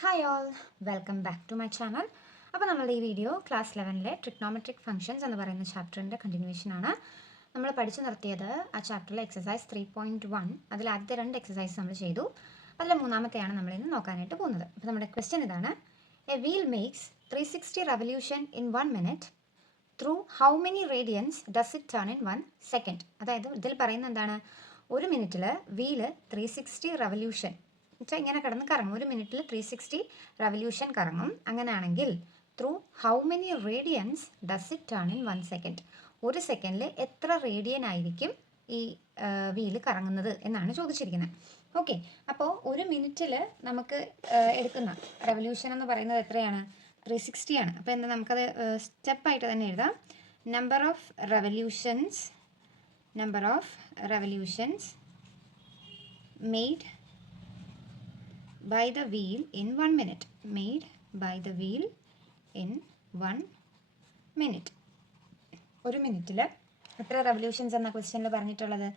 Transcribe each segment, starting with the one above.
Hi all, welcome back to my channel. അപ്പോൾ നമ്മളുടെ ഈ വീഡിയോ ക്ലാസ് 11ലെ ട്രിഗ്നോമെട്രിക് ഫംഗ്ഷൻസ് എന്ന് പറയുന്ന ചാപ്റ്ററിൻ്റെ കണ്ടിന്യൂഷനാണ്. നമ്മൾ പഠിച്ചു നിർത്തിയത് ആ ചാപ്റ്ററിലെ എക്സസൈസ് 3.1. അതിൽ ആദ്യത്തെ 2 എക്സസൈസ് നമ്മൾ ചെയ്തു. അതിൽ മൂന്നാമത്തെയാണ് നമ്മളിന്ന് നോക്കാനായിട്ട് പോകുന്നത്. അപ്പോൾ നമ്മുടെ ക്വസ്റ്റ്യൻ ഇതാണ്: a wheel makes 360 revolution in 1 minute through how many radians does it turn in 1 second. അതായത് ഇതിൽ പറയുന്നത് എന്താണ്? ഒരു മിനിറ്റിൽ വീല് 360 റെവല്യൂഷൻ വെച്ചാൽ ഇങ്ങനെ കിടന്ന് കറങ്ങും. ഒരു മിനിറ്റിൽ 360 റെവല്യൂഷൻ കറങ്ങും. അങ്ങനെയാണെങ്കിൽ through how many radians does it turn in 1 second. ഒരു സെക്കൻഡിൽ എത്ര റേഡിയൻ ആയിരിക്കും ഈ വീല് കറങ്ങുന്നത് എന്നാണ് ചോദിച്ചിരിക്കുന്നത്. ഓക്കെ, അപ്പോൾ ഒരു മിനിറ്റിൽ നമുക്ക് എടുക്കുന്ന റെവല്യൂഷൻ എന്ന് പറയുന്നത് എത്രയാണ്? 360 ആണ്. അപ്പോൾ എന്താ, നമുക്കത് സ്റ്റെപ്പായിട്ട് തന്നെ എഴുതാം. Number of revolutions made by the wheel in 1 minute. Made by the wheel in 1 minute. ഒരു മിനിറ്റിൽ എത്ര റെവല്യൂഷൻസ് എന്ന ക്വസ്റ്റ്യനിൽ പറഞ്ഞിട്ടുള്ളത്?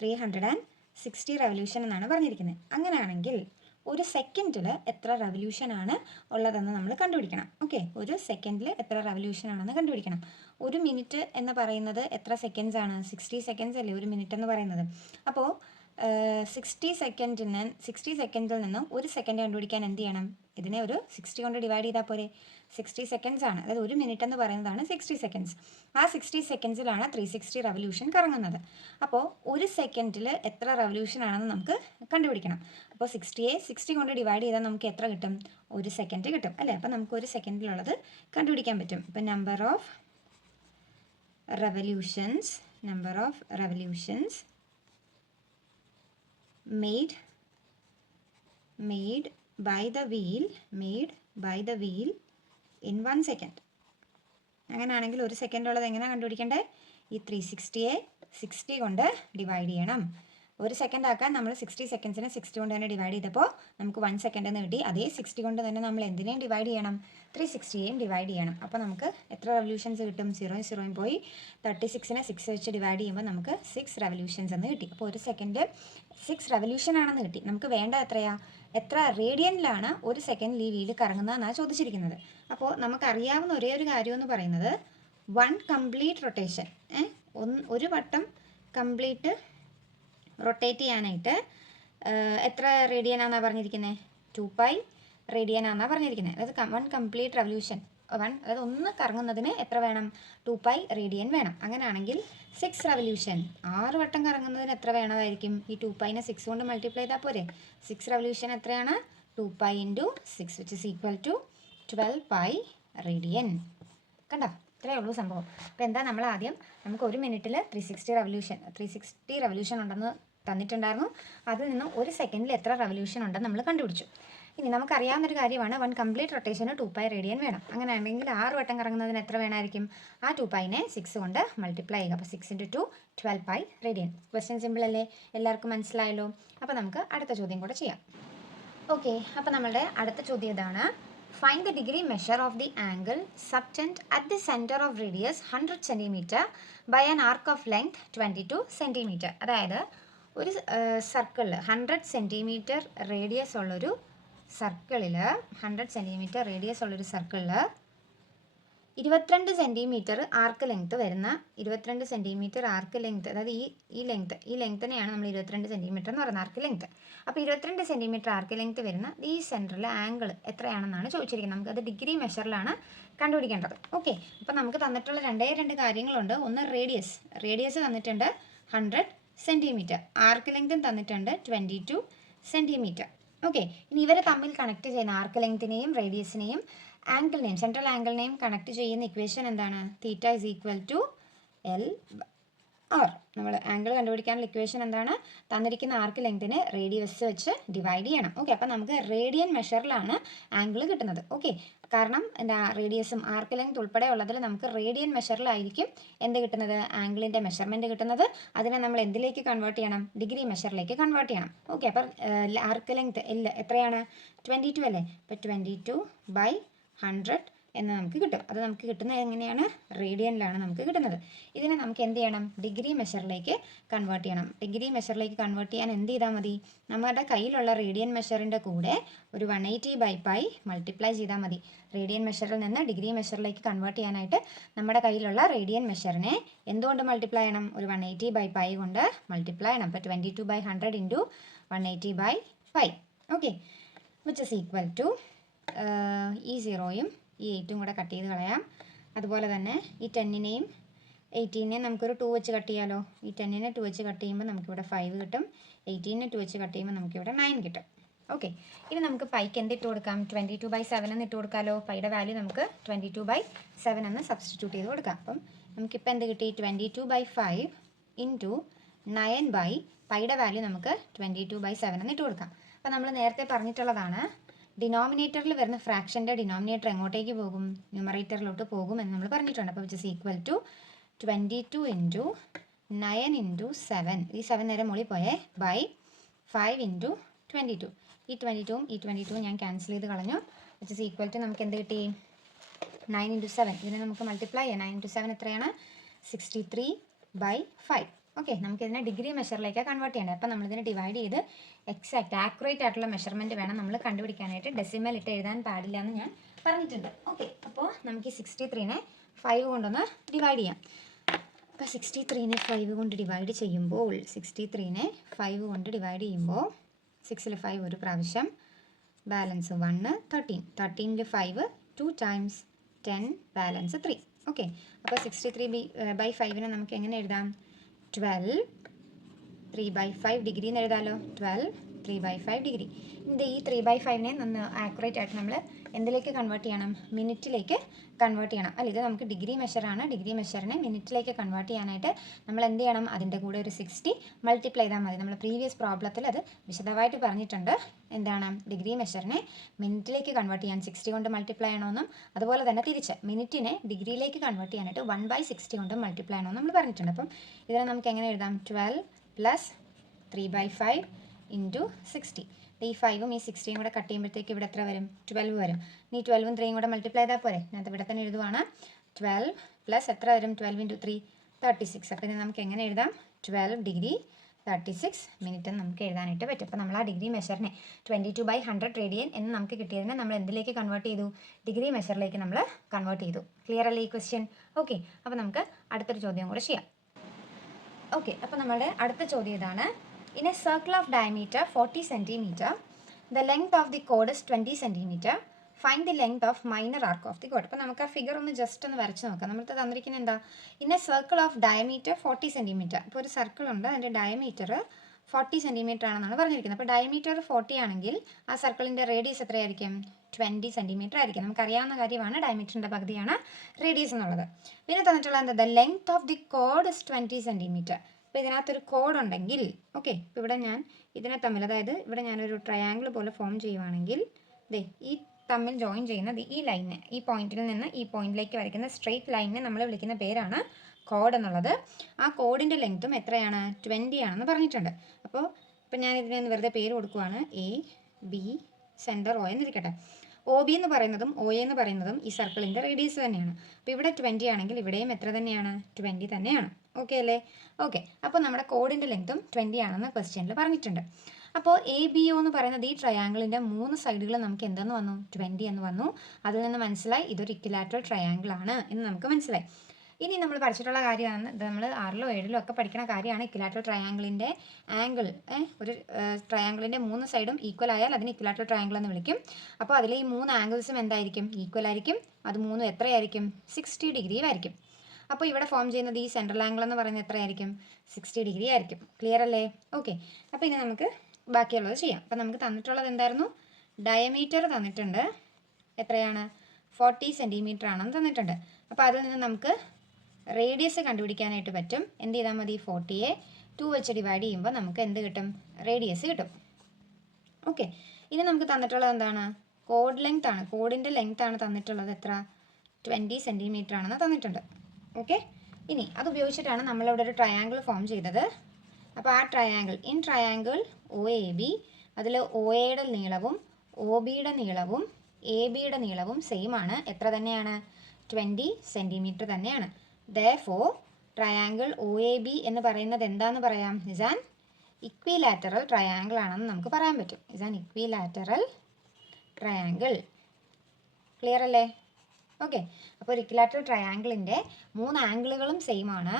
360 റെവല്യൂഷൻ എന്നാണ് പറഞ്ഞിരിക്കുന്നത്. അങ്ങനെയാണെങ്കിൽ ഒരു സെക്കൻഡിൽ എത്ര റെവല്യൂഷനാണ് ഉള്ളതെന്ന് നമ്മൾ കണ്ടുപിടിക്കണം. ഓക്കെ, ഒരു സെക്കൻഡിൽ എത്ര റെവല്യൂഷൻ ആണെന്ന് കണ്ടുപിടിക്കണം. ഒരു മിനിറ്റ് എന്ന് പറയുന്നത് എത്ര സെക്കൻഡ്സ് ആണ്? 60 സെക്കൻഡ്സ് അല്ലേ ഒരു മിനിറ്റ് എന്ന് പറയുന്നത്. അപ്പോൾ 60 സെക്കൻഡിൽ നിന്നും ഒരു സെക്കൻഡ് കണ്ടുപിടിക്കാൻ എന്ത് ചെയ്യണം? ഇതിനെ ഒരു 60 കൊണ്ട് ഡിവൈഡ് ചെയ്താൽ പോരെ? 60 സെക്കൻഡ്സ് ആണ്, അതായത് ഒരു മിനിറ്റ് എന്ന് പറയുന്നതാണ് 60 സെക്കൻഡ്സ്. ആ 60 സെക്കൻഡ്സിലാണ് 360 റെവല്യൂഷൻ കറങ്ങുന്നത്. അപ്പോൾ ഒരു സെക്കൻഡിൽ എത്ര റെവല്യൂഷൻ ആണെന്ന് നമുക്ക് കണ്ടുപിടിക്കണം. അപ്പോൾ 60യെ 60 കൊണ്ട് ഡിവൈഡ് ചെയ്താൽ നമുക്ക് എത്ര കിട്ടും? ഒരു സെക്കൻഡ് കിട്ടും അല്ലേ? അപ്പോൾ നമുക്ക് ഒരു സെക്കൻഡിലുള്ളത് കണ്ടുപിടിക്കാൻ പറ്റും. ഇപ്പോൾ number of revolutions made by the wheel in 1 second. അങ്ങനെയാണെങ്കിൽ ഒരു സെക്കൻഡ് ഉള്ളത് എങ്ങനെയാണ് കണ്ടുപിടിക്കേണ്ടത്? ഈ 360യെ 60 കൊണ്ട് ഡിവൈഡ് ചെയ്യണം. ഒരു സെക്കൻഡ് ആക്കാൻ നമ്മൾ 60 സെക്കൻഡ്സിനെ 60 കൊണ്ട് തന്നെ ഡിവൈഡ് ചെയ്തപ്പോൾ നമുക്ക് 1 സെക്കൻഡ് എന്ന് കിട്ടി. അതേ 60 കൊണ്ട് തന്നെ നമ്മൾ എന്തിനേയും ഡിവൈഡ് ചെയ്യണം? 360യെയും ഡിവൈഡ് ചെയ്യണം. അപ്പോൾ നമുക്ക് എത്ര റെവല്യൂഷൻസ് കിട്ടും? 0 പോയി 36നെ 6 വെച്ച് ഡിവൈഡ് ചെയ്യുമ്പോൾ നമുക്ക് 6 റെവല്യൂഷൻസ് എന്ന് കിട്ടി. അപ്പോൾ ഒരു സെക്കൻഡ് 6 റെവല്യൂഷൻ ആണെന്ന് കിട്ടി. നമുക്ക് വേണ്ട എത്ര റേഡിയനിലാണ് ഒരു സെക്കൻഡിൽ ഈ വീല് കറങ്ങുന്നതെന്നാണ് ചോദിച്ചിരിക്കുന്നത്. അപ്പോൾ നമുക്കറിയാവുന്ന ഒരേ ഒരു കാര്യം എന്ന് പറയുന്നത് 1 കംപ്ലീറ്റ് റൊട്ടേഷൻ, ഒരു വട്ടം കംപ്ലീറ്റ് റൊട്ടേറ്റ് ചെയ്യാനായിട്ട് എത്ര റേഡിയനാണെന്നാണ് പറഞ്ഞിരിക്കുന്നത്? 2π റേഡിയനാണെന്നാണ് പറഞ്ഞിരിക്കുന്നത്. അതായത് 1 കംപ്ലീറ്റ് റെവല്യൂഷൻ, അതായത് ഒന്ന് കറങ്ങുന്നതിന് എത്ര വേണം? 2π റേഡിയൻ വേണം. അങ്ങനെയാണെങ്കിൽ 6 റെവല്യൂഷൻ, 6 വട്ടം കറങ്ങുന്നതിന് എത്ര വേണമായിരിക്കും? ഈ 2πനെ 6 കൊണ്ട് മൾട്ടിപ്ലൈ ചെയ്താൽ പോരെ? 6 റെവല്യൂഷൻ എത്രയാണ്? 2π × 6 which is equal to 12π radian. കണ്ടോ? ഇത്രയേ ഉള്ളൂ സംഭവം. അപ്പോൾ എന്താ, നമ്മൾ ആദ്യം നമുക്ക് ഒരു മിനിറ്റിൽ 360 റെവല്യൂഷൻ ഉണ്ടെന്ന് തന്നിട്ടുണ്ടായിരുന്നു. അതിൽ നിന്നും ഒരു സെക്കൻഡിൽ എത്ര റെവല്യൂഷൻ ഉണ്ടെന്ന് നമ്മൾ കണ്ടുപിടിച്ചു. ഇനി നമുക്കറിയാവുന്നൊരു കാര്യമാണ് 1 കംപ്ലീറ്റ് റൊട്ടേഷന് 2π റേഡിയൻ വേണം. അങ്ങനെയാണെങ്കിൽ 6 വട്ടം കറങ്ങുന്നതിന് എത്ര വേണമായിരിക്കും? ആ 2πനെ 6 കൊണ്ട് മൾട്ടിപ്ലൈ ചെയ്യുക. അപ്പോൾ 6 × 2 12π റേഡിയൻ. ക്വസ്റ്റ്യൻ സിമ്പിൾ അല്ലേ? എല്ലാവർക്കും മനസ്സിലായല്ലോ. അപ്പോൾ നമുക്ക് അടുത്ത ചോദ്യം കൂടെ ചെയ്യാം. ഓക്കെ, അപ്പോൾ നമ്മളുടെ അടുത്ത ചോദ്യം ഇതാണ്: find the degree measure of the angle subtend at the centre of radius 100 cm by an arc of length 22 cm. അതായത് ഒരു സർക്കിളിൽ 100 cm റേഡിയസ് ഉള്ളൊരു സർക്കിളിൽ 22 സെൻറ്റിമീറ്റർ ആർക്ക് ലെങ്ത്ത് വരുന്ന 22 സെൻറ്റിമീറ്റർ ആർക്ക് ലെങ്ത്ത്, അതായത് ഈ ലെങ്ത്തിനെയാണ് നമ്മൾ 22 സെൻറ്റിമീറ്റർ എന്ന് പറയുന്നത് ആർക്ക് ലെങ്ത്ത്. അപ്പോൾ 22 സെൻറ്റിമീറ്റർ ആർക്ക് ലെങ്ത്ത് വരുന്ന ഈ സെൻറ്ററിലെ ആംഗിൾ എത്രയാണെന്നാണ് ചോദിച്ചിരിക്കുന്നത്. നമുക്കത് ഡിഗ്രി മെഷറിലാണ് കണ്ടുപിടിക്കേണ്ടത്. ഓക്കെ, അപ്പോൾ നമുക്ക് തന്നിട്ടുള്ള രണ്ട് കാര്യങ്ങളുണ്ട്. ഒന്ന് റേഡിയസ് തന്നിട്ടുണ്ട് 100 സെൻറ്റിമീറ്റർ, ആർക്ക് ലെങ്ത്തും തന്നിട്ടുണ്ട് 22 സെൻറ്റിമീറ്റർ. ഓക്കെ, ഇനി ഇവരെ തമ്മിൽ കണക്ട് ചെയ്യുന്ന ആർക്ക് ലെങ്ത്തിനെയും റേഡിയസിനെയും ആംഗിളിനെയും സെൻട്രൽ ആംഗിളിനെയും കണക്ട് ചെയ്യുന്ന ഇക്വേഷൻ എന്താണ്? Theta is equal to LR. നമ്മൾ ആംഗിൾ കണ്ടുപിടിക്കാനുള്ള ഇക്വേഷൻ എന്താണ്? തന്നിരിക്കുന്ന ആർക്ക് ലെങ്തിനെ റേഡിയസ് വെച്ച് ഡിവൈഡ് ചെയ്യണം. ഓക്കെ, അപ്പോൾ നമുക്ക് റേഡിയൻ മെഷറിലാണ് ആംഗിൾ കിട്ടുന്നത്. ഓക്കെ, കാരണം എന്താ, റേഡിയസും ആർക്ക് ലെങ്ത് ഉൾപ്പെടെ ഉള്ളതിൽ നമുക്ക് റേഡിയൻ മെഷറിലായിരിക്കും എന്ത് കിട്ടുന്നത്? ആംഗിളിൻ്റെ മെഷർമെൻറ്റ് കിട്ടുന്നത്. അതിനെ നമ്മൾ എന്തിലേക്ക് കൺവേർട്ട് ചെയ്യണം? ഡിഗ്രി മെഷറിലേക്ക് കൺവേർട്ട് ചെയ്യണം. ഓക്കെ, അപ്പോൾ ആർക്ക് ലെങ്ത് എത്രയാണ്? 22 അല്ലേ? അപ്പോൾ 22 / 100 എന്ന് നമുക്ക് കിട്ടും. അത് നമുക്ക് കിട്ടുന്നത് എങ്ങനെയാണ്? റേഡിയനിലാണ് നമുക്ക് കിട്ടുന്നത്. ഇതിനെ നമുക്ക് എന്ത് ചെയ്യണം? ഡിഗ്രി മെഷറിലേക്ക് കൺവേർട്ട് ചെയ്യണം. ഡിഗ്രി മെഷറിലേക്ക് കൺവേർട്ട് ചെയ്യാൻ എന്ത് ചെയ്താൽ മതി? നമ്മുടെ കയ്യിലുള്ള റേഡിയൻ മെഷറിൻ്റെ കൂടെ ഒരു 180/π മൾട്ടിപ്ലൈ ചെയ്താൽ മതി. റേഡിയൻ മെഷറിൽ നിന്ന് ഡിഗ്രി മെഷറിലേക്ക് കൺവേർട്ട് ചെയ്യാനായിട്ട് നമ്മുടെ കയ്യിലുള്ള റേഡിയൻ മെഷറിനെ എന്തുകൊണ്ട് മൾട്ടിപ്ലൈ ചെയ്യണം? ഒരു 180/π കൊണ്ട് മൾട്ടിപ്ലൈ ചെയ്യണം. അപ്പോൾ 22/100 × 180/π. Okay, which is equal to ഈ 0യും ഈ 8ഉം കൂടെ കട്ട് ചെയ്ത് കളയാം. അതുപോലെ തന്നെ ഈ 10നെയും 18നെയും നമുക്കൊരു 2 വെച്ച് കട്ട് ചെയ്യാമല്ലോ. ഈ 10നെ 2 വെച്ച് കട്ട് ചെയ്യുമ്പോൾ നമുക്കിവിടെ 5 കിട്ടും. 18നെ 2 വെച്ച് കട്ട് ചെയ്യുമ്പോൾ നമുക്കിവിടെ 9 കിട്ടും. ഓക്കെ, ഇനി നമുക്ക് പൈക്ക് എന്ത് ഇട്ട് കൊടുക്കാം? 22/7 എന്ന് ഇട്ട് കൊടുക്കാമല്ലോ. പൈയുടെ വാല്യൂ നമുക്ക് 22/7 എന്ന് സബ്സ്റ്റിറ്റ്യൂട്ട് ചെയ്ത് കൊടുക്കാം. അപ്പം നമുക്കിപ്പോൾ എന്ത് കിട്ടി? 22/5 × 9/, പൈയുടെ വാല്യൂ നമുക്ക് 22/7 എന്ന് ഇട്ട് കൊടുക്കാം. അപ്പോൾ നമ്മൾ നേരത്തെ പറഞ്ഞിട്ടുള്ളതാണ്, ഡിനോമിനേറ്ററിൽ വരുന്ന ഫ്രാക്ഷൻ്റെ ഡിനോമിനേറ്റർ എങ്ങോട്ടേക്ക് പോകും? ന്യൂമറേറ്ററിലോട്ട് പോകും എന്ന് നമ്മൾ പറഞ്ഞിട്ടുണ്ട്. അപ്പോൾ വിച്ച് ഇസ് ഈക്വൽ ടു 22 × 9 × 7, ഈ 7 നേരെ മുകളിൽ പോയേ, ബൈ 5 × 22. ഈ 22ഉം ഈ 22ഉം ഞാൻ ക്യാൻസൽ ചെയ്ത് കളഞ്ഞു. വിച്ച് ഇസ് ഈക്വൽ ടു നമുക്ക് എന്ത് കിട്ടി? 9 × 7. ഇതിനെ നമുക്ക് മൾട്ടിപ്ലൈ ചെയ്യാം. 9 × 7 എത്രയാണ്? 63/5. ഓക്കെ, നമുക്കിതിനെ ഡിഗ്രി മെഷറിലേക്ക് കൺവേർട്ട് ചെയ്യണം. അപ്പോൾ നമ്മളിതിനെ ഡിവൈഡ് ചെയ്ത് എക്സാക്റ്റ് ആക്യുറേറ്റ് ആയിട്ടുള്ള മെഷർമെൻറ്റ് വേണം നമ്മൾ കണ്ടുപിടിക്കാനായിട്ട്. ഡെസിമൽ ഇട്ട് എഴുതാൻ പാടില്ല എന്ന് ഞാൻ പറഞ്ഞിട്ടുണ്ട്. ഓക്കെ, അപ്പോൾ നമുക്ക് ഈ 63നെ 5 കൊണ്ടൊന്ന് ഡിവൈഡ് ചെയ്യാം. അപ്പോൾ 63നെ 5 കൊണ്ട് ഡിവൈഡ് ചെയ്യുമ്പോൾ 63നെ 5 കൊണ്ട് ഡിവൈഡ് ചെയ്യുമ്പോൾ 6ൽ 5 ഒരു പ്രാവശ്യം, ബാലൻസ് 1, 13. 13ൽ 5 2 times 10, balance 3. ഓക്കെ, അപ്പോൾ 63/5നെ നമുക്ക് എങ്ങനെ എഴുതാം? 12 3/5 ഡിഗ്രി എന്ന് എഴുതാമല്ലോ. 12 3/5 ഡിഗ്രി. ഇത് ഈ 3/5നെ ഒന്ന് ആക്യുറേറ്റ് ആയിട്ട് നമ്മൾ എന്തിലേക്ക് കൺവേർട്ട് ചെയ്യണം? മിനിറ്റിലേക്ക് കൺവേർട്ട് ചെയ്യണം. അല്ല, ഇത് നമുക്ക് ഡിഗ്രി മെഷറാണ്. ഡിഗ്രി മെഷറിനെ മിനിറ്റിലേക്ക് കൺവേർട്ട് ചെയ്യാനായിട്ട് നമ്മൾ എന്ത് ചെയ്യണം? അതിൻ്റെ കൂടെ ഒരു 60 മൾട്ടിപ്ലൈ ചെയ്താൽ മതി. നമ്മൾ പ്രീവിയസ് പ്രോബ്ലത്തിൽ അത് വിശദമായിട്ട് പറഞ്ഞിട്ടുണ്ട്. എന്താണ്? ഡിഗ്രി മെഷറിനെ മിനിറ്റിലേക്ക് കൺവേർട്ട് ചെയ്യാൻ 60 കൊണ്ട് മൾട്ടിപ്ലൈ ചെയ്യണമെന്നും, അതുപോലെ തന്നെ തിരിച്ച് മിനിറ്റിനെ ഡിഗ്രിയിലേക്ക് കൺവേർട്ട് ചെയ്യാനായിട്ട് 1/60 കൊണ്ട് മൾട്ടിപ്ലൈ ചെയ്യണമെന്ന് നമ്മൾ പറഞ്ഞിട്ടുണ്ട്. അപ്പം ഇതിനെ നമുക്ക് എങ്ങനെ എഴുതാം? 12 + 3/5 × 60. ഈ 5ഉം ഈ 60യും കൂടെ കട്ട് ചെയ്യുമ്പോഴത്തേക്ക് ഇവിടെ എത്ര വരും? 12 വരും. ഇനി 12ഉം 3യും കൂടെ മൾട്ടിപ്ലൈ ചെയ്താൽ പോരെ? ഞാൻ ഇവിടെ തന്നെ എഴുതുവാണ്. 12 + എത്ര വരും? 12 × 3 36. അപ്പോൾ ഇത് നമുക്ക് എങ്ങനെ എഴുതാം? 12 ഡിഗ്രി 36 മിനിറ്റ് എന്ന് നമുക്ക് എഴുതാനായിട്ട് പറ്റും. അപ്പോൾ നമ്മൾ ആ ഡിഗ്രി മെഷറിനെ 22/100 റേഡിയൻ എന്ന് നമുക്ക് കിട്ടിയതിനെ നമ്മൾ എന്തിലേക്ക് കൺവേർട്ട് ചെയ്തു? ഡിഗ്രി മെഷറിലേക്ക് നമ്മൾ കൺവേർട്ട് ചെയ്തു. ക്ലിയർ അല്ലേ ഈ ക്വസ്റ്റ്യൻ? ഓക്കെ, അപ്പോൾ നമുക്ക് അടുത്തൊരു ചോദ്യം കൂടെ ചെയ്യാം. ഓക്കെ, അപ്പോൾ നമ്മുടെ അടുത്ത ചോദ്യം ഇതാണ്. In a circle of diameter 40 cm, the length of the chord is 20 cm. Find the length of minor arc of the chord. അപ്പോൾ നമുക്ക് ആ ഫിഗർ ഒന്ന് ജസ്റ്റ് ഒന്ന് വരച്ച് നോക്കാം. നമ്മൾക്ക് തന്നിരിക്കുന്നത് എന്താ? In A circle of diameter 40 cm. ഇപ്പോൾ ഒരു സർക്കിൾ ഉണ്ട്, അതിൻ്റെ ഡയമീറ്റർ 40 cm ആണെന്നാണ് പറഞ്ഞിരിക്കുന്നത്. അപ്പോൾ ഡയമീറ്റർ 40 ആണെങ്കിൽ ആ സർക്കിളിൻ്റെ റേഡിയസ് എത്രയായിരിക്കും? 20 cm ആയിരിക്കും. നമുക്കറിയാവുന്ന കാര്യമാണ്, ഡയമീറ്ററിൻ്റെ പകുതിയാണ് റേഡിയസ് എന്നുള്ളത്. പിന്നെ തന്നിട്ടുള്ള എന്താ? The length of the code is 20 cm. അപ്പോൾ ഇതിനകത്തൊരു കോഡ് ഉണ്ടെങ്കിൽ, ഓക്കെ, ഇപ്പോൾ ഇവിടെ ഞാൻ ഇതിനെ തമ്മിൽ, അതായത് ഇവിടെ ഞാനൊരു ട്രയാങ്കിൾ പോലെ ഫോം ചെയ്യുവാണെങ്കിൽ, ഈ തമ്മിൽ ജോയിൻ ചെയ്യുന്നത് ഈ ലൈനെ, ഈ പോയിന്റിൽ നിന്ന് ഈ പോയിന്റിലേക്ക് വരയ്ക്കുന്ന സ്ട്രെയിറ്റ് ലൈനിനെ നമ്മൾ വിളിക്കുന്ന പേരാണ് കോഡ് എന്നുള്ളത്. ആ കോഡിൻ്റെ ലെങ്ത്തും എത്രയാണ്? 20 ആണെന്ന് പറഞ്ഞിട്ടുണ്ട്. അപ്പോൾ ഞാൻ ഇതിനെ വെറുതെ പേര് കൊടുക്കുവാണ്. എ ബി സെൻറ്റർ ഒ എന്നിരിക്കട്ടെ. ഒ ബി എന്ന് പറയുന്നതും ഒ എ എന്ന് പറയുന്നതും ഈ സർക്കിളിൻ്റെ റേഡിയസ് തന്നെയാണ്. അപ്പോൾ ഇവിടെ 20 ആണെങ്കിൽ ഇവിടെയും എത്ര തന്നെയാണ്? 20 തന്നെയാണ്. ഓക്കെ അല്ലേ? ഓക്കെ, അപ്പോൾ നമ്മുടെ കോഡിൻ്റെ ലെങ്ത്തും 20 ആണെന്ന് ക്വസ്റ്റ്യനിൽ പറഞ്ഞിട്ടുണ്ട്. അപ്പോൾ എ ബി ഒ എന്ന് പറയുന്നത് ഈ ട്രയാങ്കിളിൻ്റെ 3 സൈഡുകൾ നമുക്ക് എന്തെന്ന് വന്നു? 20 എന്ന് വന്നു. അതിൽ നിന്ന് മനസ്സിലായി ഇതൊരു ഇക്വിലാറ്ററൽ ട്രയാങ്കിൾ ആണ് എന്ന് നമുക്ക് മനസ്സിലായി. ഇനി നമ്മൾ പഠിച്ചിട്ടുള്ള കാര്യമാണ്, ഇത് നമ്മൾ 6ലോ 7ലോ ഒക്കെ പഠിക്കുന്ന കാര്യമാണ്. ഇക്വിലാറ്ററൽ ട്രയാങ്കിളിൻ്റെ ആംഗിൾ, ഒരു ട്രയാങ്കിളിൻ്റെ 3 സൈഡും ഈക്വൽ ആയാൽ അതിന് ഇക്വിലാറ്ററൽ ട്രയാങ്കിൾ എന്ന് വിളിക്കും. അപ്പോൾ അതിലെ ഈ 3 ആംഗിൾസും എന്തായിരിക്കും? ഈക്വൽ ആയിരിക്കും. അത് 3 എത്രയായിരിക്കും? 60 ഡിഗ്രി ആയിരിക്കും. അപ്പോൾ ഇവിടെ ഫോം ചെയ്യുന്നത് ഈ സെൻട്രൽ ആംഗിൾ എന്ന് പറയുന്നത് എത്രയായിരിക്കും? 60 ഡിഗ്രി ആയിരിക്കും. ക്ലിയർ അല്ലേ? ഓക്കെ, അപ്പോൾ ഇനി നമുക്ക് ബാക്കിയുള്ളത് ചെയ്യാം. അപ്പോൾ നമുക്ക് തന്നിട്ടുള്ളത് എന്തായിരുന്നു? ഡയമീറ്റർ തന്നിട്ടുണ്ട്. എത്രയാണ്? 40 cm ആണെന്ന് തന്നിട്ടുണ്ട്. അപ്പോൾ അതിൽ നിന്ന് നമുക്ക് റേഡിയസ് കണ്ടുപിടിക്കാനായിട്ട് പറ്റും. എന്ത് ചെയ്താൽ മതി? 40യെ 2 വെച്ച് ഡിവൈഡ് ചെയ്യുമ്പോൾ നമുക്ക് എന്ത് കിട്ടും? റേഡിയസ് കിട്ടും. ഓക്കെ, ഇനി നമുക്ക് തന്നിട്ടുള്ളത് എന്താണ്? കോഡ് ലെങ്ത് ആണ്. കോഡിൻ്റെ ലെങ്ത് ആണ് തന്നിട്ടുള്ളത്. എത്ര? 20 cm ആണെന്ന് തന്നിട്ടുണ്ട്. ഓക്കെ, ഇനി അത് ഉപയോഗിച്ചിട്ടാണ് നമ്മളിവിടെ ഒരു ട്രയാങ്കിൾ ഫോം ചെയ്തത്. അപ്പോൾ ആ ട്രയാങ്കിൾ ഒ എ ബി, അതിൽ ഒ എയുടെ നീളവും ഒ ബിയുടെ നീളവും എ ബിയുടെ നീളവും സെയിം ആണ്. എത്ര തന്നെയാണ്? 20 സെൻറ്റിമീറ്റർ തന്നെയാണ്. Therefore triangle O A B എന്ന് പറയുന്നത് എന്താന്ന് പറയാം? ഇസ് ആൻ ഇക്വിലാറ്ററൽ ട്രയാങ്കിൾ ആണെന്ന് നമുക്ക് പറയാൻ പറ്റും. Is an equilateral triangle. Clear അല്ലേ? ഓക്കെ. അപ്പോൾ ഒരു ഇക്വിലാറ്ററൽ ട്രയാങ്കിളിൻ്റെ 3 ആംഗിളുകളും സെയിം ആണ്.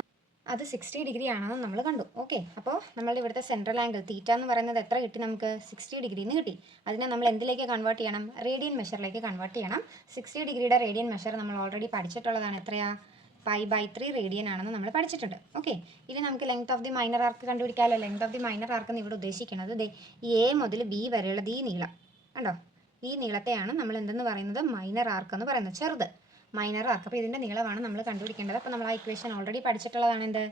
അത് 60 ഡിഗ്രി ആണെന്ന് നമ്മൾ കണ്ടു. ഓക്കെ. അപ്പോൾ നമ്മളുടെ ഇവിടുത്തെ സെൻട്രൽ ആംഗിൾ തീറ്റ എന്ന് പറയുന്നത് എത്ര കിട്ടി? നമുക്ക് 60 ഡിഗ്രി എന്ന് കിട്ടി. അതിനെ നമ്മൾ എന്തിലേക്ക് കൺവേർട്ട് ചെയ്യണം? റേഡിയൻ മെഷറിലേക്ക് കൺവേർട്ട് ചെയ്യണം. 60 ഡിഗ്രിയുടെ റേഡിയൻ മെഷർ നമ്മൾ ഓൾറെഡി പഠിച്ചിട്ടുള്ളതാണ്. എത്രയാ? π/3 റേഡിയൻ ആണെന്ന് നമ്മൾ പഠിച്ചിട്ടുണ്ട്. ഓക്കെ. ഇനി നമുക്ക് length of the minor arc കണ്ടുപിടിക്കാമല്ലോ. Length of the minor arc എന്ന് ഇവിടെ ഉദ്ദേശിക്കുന്നത് ഈ എ മുതൽ ബി വരെയുള്ള ഈ നീളം കണ്ടോ? ഈ നീളത്തെയാണ് നമ്മൾ എന്തെന്ന് പറയുന്നത്? മൈനർ ആർക്ക് എന്ന് പറയുന്നത്. ചെറുത് മൈനർ ആർക്ക്. അപ്പോൾ ഇതിൻ്റെ നീളമാണ് നമ്മൾ കണ്ടുപിടിക്കേണ്ടത്. അപ്പോൾ നമ്മൾ ആ ഇക്വേഷൻ ഓൾറെഡി പഠിച്ചിട്ടുള്ളതാണ്. എന്ത്?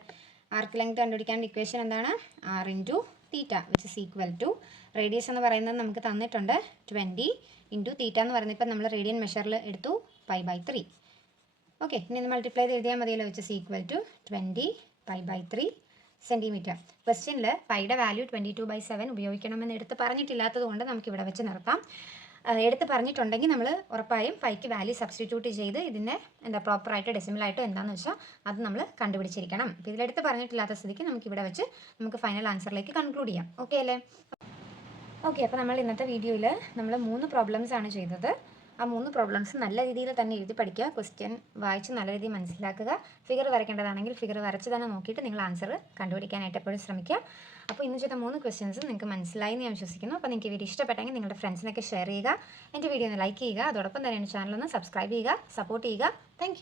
ആർക്ക് ലെങ്ത് കണ്ടുപിടിക്കാൻ ഇക്വേഷൻ എന്താണ്? r × theta which is equal to radius എന്ന് പറയുന്നത് നമുക്ക് തന്നിട്ടുണ്ട് 20 × തീറ്റ എന്ന് പറയുന്നത് ഇപ്പം നമ്മൾ റേഡിയൻ മെഷറിൽ എടുത്തു π/3. ഓക്കെ. ഇനി ഒന്ന് മൾട്ടിപ്ലൈ ചെയ്ത് എഴുതിയാൽ മതിയല്ലോ. Which is equal to 20 π/3 centimetre. ക്വസ്റ്റ്യനിൽ പൈയുടെ വാല്യൂ 22/7 ഉപയോഗിക്കണമെന്ന് എടുത്ത് പറഞ്ഞിട്ടില്ലാത്തത് കൊണ്ട് നമുക്ക് ഇവിടെ വെച്ച് നിർത്താം. എടുത്ത് പറഞ്ഞിട്ടുണ്ടെങ്കിൽ നമ്മൾ ഉറപ്പായും പൈക്ക് വാല്യൂ സബ്സ്റ്റിറ്റ്യൂട്ട് ചെയ്ത് ഇതിൻ്റെ പ്രോപ്പറായിട്ട് ഡെസിമലായിട്ടോ എന്താണെന്ന് വെച്ചാൽ അത് നമ്മൾ കണ്ടുപിടിച്ചിരിക്കണം. അപ്പോൾ ഇതിലെടുത്ത് പറഞ്ഞിട്ടില്ലാത്ത സ്ഥിതിക്ക് നമുക്ക് ഇവിടെ വെച്ച് നമുക്ക് ഫൈനൽ ആൻസറിലേക്ക് കൺക്ലൂഡ് ചെയ്യാം. ഓക്കെ അല്ലേ? ഓക്കെ. അപ്പോൾ നമ്മൾ ഇന്നത്തെ വീഡിയോയിൽ നമ്മൾ 3 പ്രോബ്ലംസ് ആണ് ചെയ്തത്. ആ 3 പ്രോബ്ലംസ് നല്ല രീതിയിൽ തന്നെ എഴുതി പഠിക്കുക. ക്വസ്റ്റ്യൻ വായിച്ച് നല്ല രീതിയിൽ മനസ്സിലാക്കുക. ഫിഗർ വരയ്ക്കേണ്ടതാണെങ്കിൽ ഫിഗർ വരച്ച് തന്നെ നോക്കിയിട്ട് നിങ്ങൾ ആൻസർ കണ്ടുപിടിക്കാനായിട്ട് എപ്പോഴും ശ്രമിക്കുക. അപ്പോൾ ഇന്ന് ചെയ്ത 3 ക്വസ്റ്റ്യൻസ് നിങ്ങൾക്ക് മനസ്സിലായി എന്ന് ഞാൻ വിശ്വസിക്കുന്നു. അപ്പോൾ നിങ്ങൾക്ക് വീഡിയോ ഇഷ്ടപ്പെട്ടെങ്കിൽ നിങ്ങളുടെ ഫ്രണ്ട്സിനൊക്കെ ഷെയർ ചെയ്യുക. എൻ്റെ വീഡിയോ ഒന്ന് ലൈക്ക് ചെയ്യുക. അതോടൊപ്പം തന്നെ എൻ്റെ ചാനൽ ഒന്ന് സബ്സ്ക്രൈബ് ചെയ്യുക, സപ്പോർട്ട് ചെയ്യുക. താങ്ക്